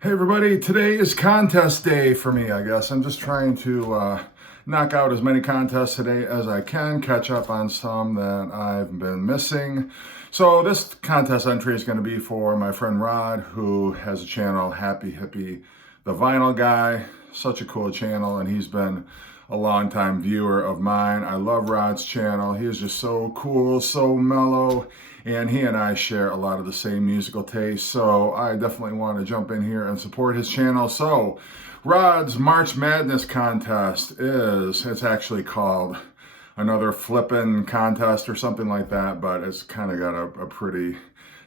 Hey everybody, today is contest day for me, I guess. I'm just trying to knock out as many contests today as I can, catch up on some that I've been missing. So this contest entry is going to be for my friend Rod, who has a channel, Happy Hippy, the vinyl guy. Such a cool channel, and he's been a longtime viewer of mine. I love Rod's channel. He is just so cool, so mellow, and he and I share a lot of the same musical tastes, so I definitely want to jump in here and support his channel. So Rod's March Madness contest it's actually called another flippin' contest or something like that, but it's kind of got a pretty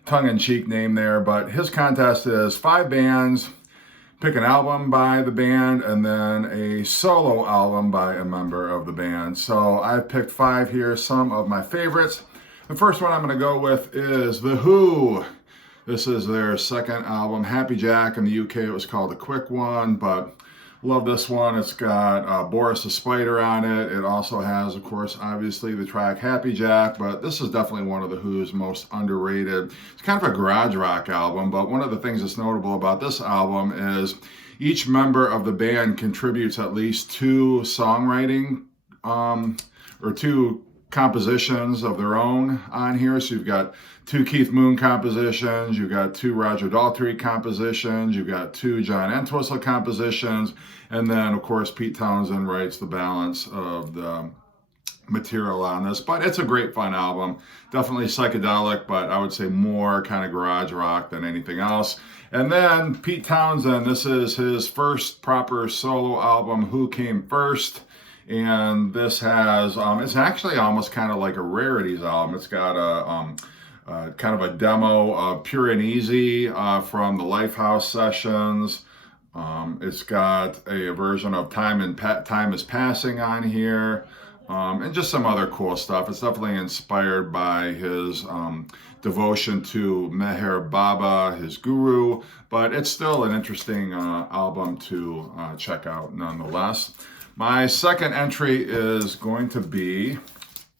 tongue-in-cheek name there. But his contest is 5 bands, pick an album by the band, and then a solo album by a member of the band. So I've picked 5 here, some of my favorites. The first one I'm going to go with is The Who. This is their second album, Happy Jack. In the UK, it was called A Quick One, but love this one. It's got Boris the Spider on it. It also has, of course, obviously the track Happy Jack, but this is definitely one of The Who's most underrated. It's kind of a garage rock album, but one of the things that's notable about this album is each member of the band contributes at least 2 songwriting or 2 compositions of their own on here. So you've got 2 Keith Moon compositions, you've got 2 Roger Daltrey compositions, you've got 2 John Entwistle compositions, and then of course Pete Townsend writes the balance of the material on this. But it's a great fun album, definitely psychedelic, but I would say more kind of garage rock than anything else. And then Pete Townsend, this is his first proper solo album, Who Came First. And this has, it's actually almost kind of like a rarities album. It's got a kind of a demo of Pure and Easy from the Lifehouse sessions. It's got a version of Time is Passing on here, and just some other cool stuff. It's definitely inspired by his devotion to Meher Baba, his guru, but it's still an interesting album to check out nonetheless. My second entry is going to be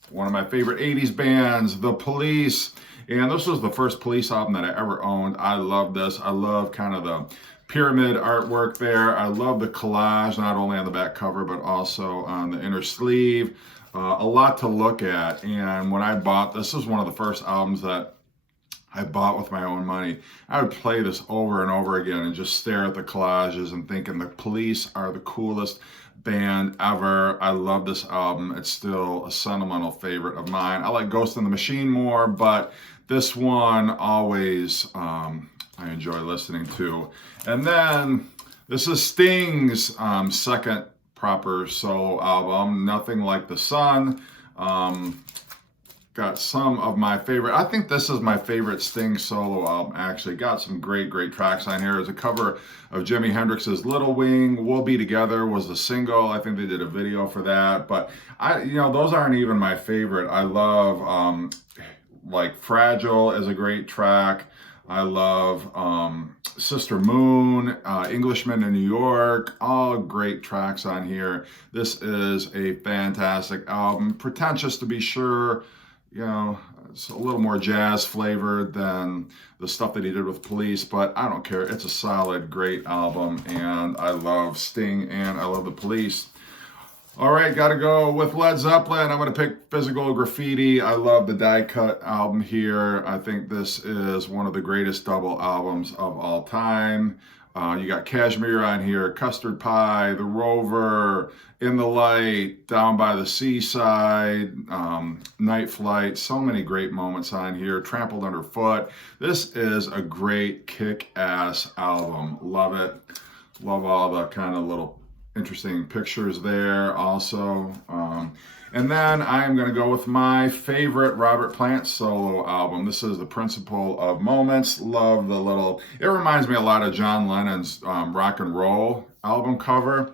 one of my favorite 80s bands, The Police. And this was the first Police album that I ever owned. I love this. I love kind of the pyramid artwork there. I love the collage, not only on the back cover, but also on the inner sleeve. A lot to look at. And when I bought this was one of the first albums that I bought with my own money. I would play this over and over again and just stare at the collages and thinking the Police are the coolest band ever. I love this album. It's still a sentimental favorite of mine. I like Ghost in the Machine more, but this one always I enjoy listening to. And then this is Sting's second proper solo album, Nothing Like the Sun. Got some of my favorite. I think this is my favorite Sting solo album, actually. Got some great tracks on here. There's a cover of Jimi Hendrix's Little Wing. We'll Be Together was the single. I think they did a video for that. But those aren't even my favorite. I love like Fragile is a great track. I love Sister Moon, Englishman in New York, all great tracks on here. This is a fantastic album. Pretentious to be sure. It's a little more jazz flavored than the stuff that he did with Police, but I don't care. It's a solid, great album, and I love Sting and I love the Police. All right, got to go with Led Zeppelin. I'm going to pick Physical Graffiti. I love the Die Cut album here. I think this is one of the greatest double albums of all time. You got Kashmir on here, Custard Pie, The Rover, In the Light, Down by the Seaside, Night Flight. So many great moments on here. Trampled Underfoot. This is a great kick-ass album. Love it. Love all the kind of little interesting pictures there also. And then I'm going to go with my favorite Robert Plant solo album. This is The Principle of Moments. Love the little, it reminds me a lot of John Lennon's rock and roll album cover,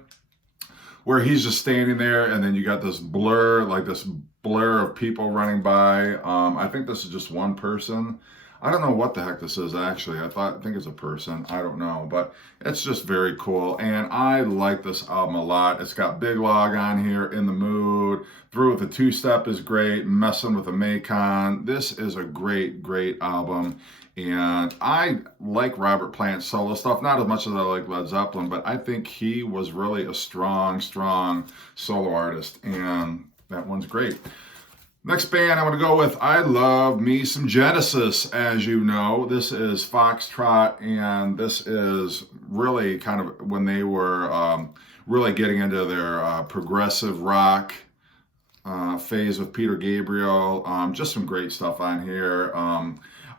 where he's just standing there and then you got this blur, like this blur of people running by. I think this is just one person I don't know what the heck this is actually. I think it's a person. I don't know, but it's just very cool. And I like this album a lot. It's got Big Log on here, In the Mood. Through with the Two-Step is great. Messing with the Macon. This is a great, great album. And I like Robert Plant's solo stuff, not as much as I like Led Zeppelin, but I think he was really a strong, strong solo artist. And that one's great. Next band I want to go with, I love me some Genesis, as you know. This is Foxtrot, and this is really kind of when they were really getting into their progressive rock phase with Peter Gabriel. Just some great stuff on here.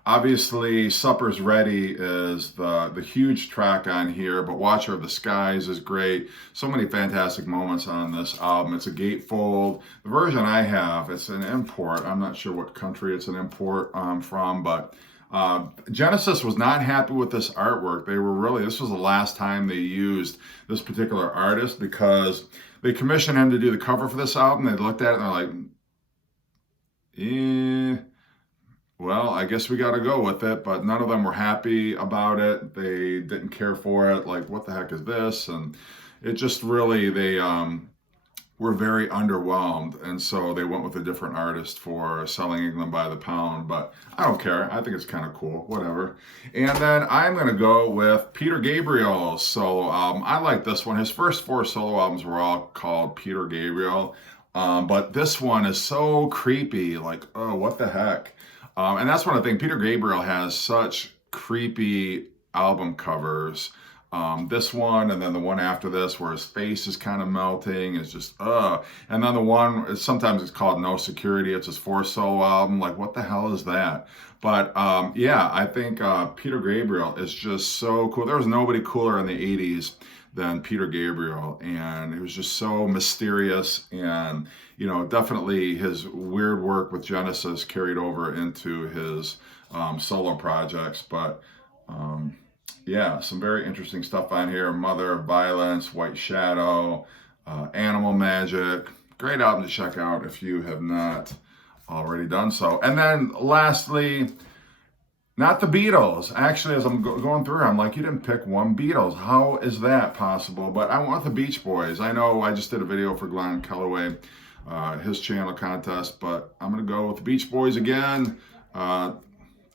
Obviously, Supper's Ready is the huge track on here, but Watcher of the Skies is great. So many fantastic moments on this album. It's a gatefold. The version I have, it's an import. I'm not sure what country it's an import from, but Genesis was not happy with this artwork. This was the last time they used this particular artist because they commissioned him to do the cover for this album. They looked at it and they're like, well, I guess we got to go with it, but none of them were happy about it. They didn't care for it. Like, what the heck is this? And it just really, they were very underwhelmed. And so they went with a different artist for Selling England by the Pound. But I don't care. I think it's kind of cool. Whatever. And then I'm going to go with Peter Gabriel's solo album. I like this one. His first 4 solo albums were all called Peter Gabriel. But this one is so creepy. Like, oh, what the heck? And that's one of the things. Peter Gabriel has such creepy album covers. This one and then the one after this where his face is kind of melting is just, And then the one, sometimes it's called No Security. It's his 4th solo album. Like, what the hell is that? But yeah, I think Peter Gabriel is just so cool. There was nobody cooler in the 80s than Peter Gabriel, and it was just so mysterious. And definitely his weird work with Genesis carried over into his solo projects. But yeah, some very interesting stuff on here. Mother of Violence, White Shadow, Animal Magic. Great album to check out if you have not already done so. And then lastly, not the Beatles. Actually, as I'm going through, I'm like, you didn't pick one Beatles. How is that possible? But I want the Beach Boys. I know I just did a video for Glenn Kellaway, his channel contest, but I'm going to go with the Beach Boys again.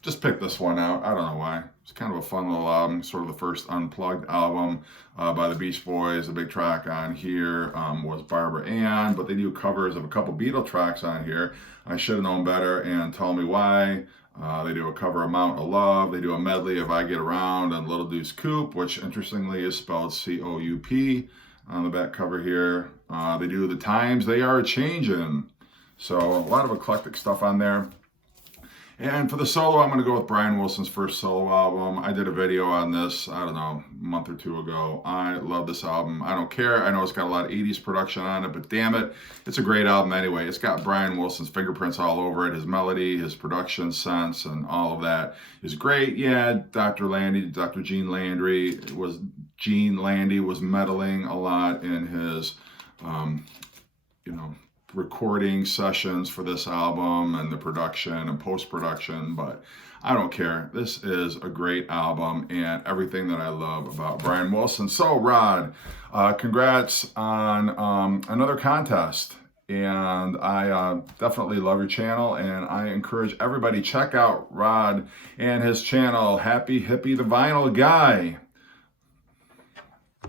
Just pick this one out. I don't know why. It's kind of a fun little album, sort of the first unplugged album by the Beach Boys. The big track on here was Barbara Ann, but they do covers of a couple Beatle tracks on here. I should have known better and Tell Me Why. They do a cover of Mount of Love. They do a medley of I Get Around and Little Deuce Coupe, which interestingly is spelled C-O-U-P on the back cover here. They do The Times They Are Changin'. So a lot of eclectic stuff on there. And for the solo, I'm going to go with Brian Wilson's first solo album. I did a video on this, I don't know, a month or 2 ago. I love this album. I don't care. I know it's got a lot of 80s production on it, but damn it, it's a great album anyway. It's got Brian Wilson's fingerprints all over it. His melody, his production sense, and all of that is great. Yeah, Dr. Gene Landy was meddling a lot in his, recording sessions for this album and the production and post-production, but I don't care. This is a great album and everything that I love about Brian Wilson. So Rod, congrats on another contest, and I definitely love your channel, and I encourage everybody check out Rod and his channel, Happy Hippy the Vinyl Guy.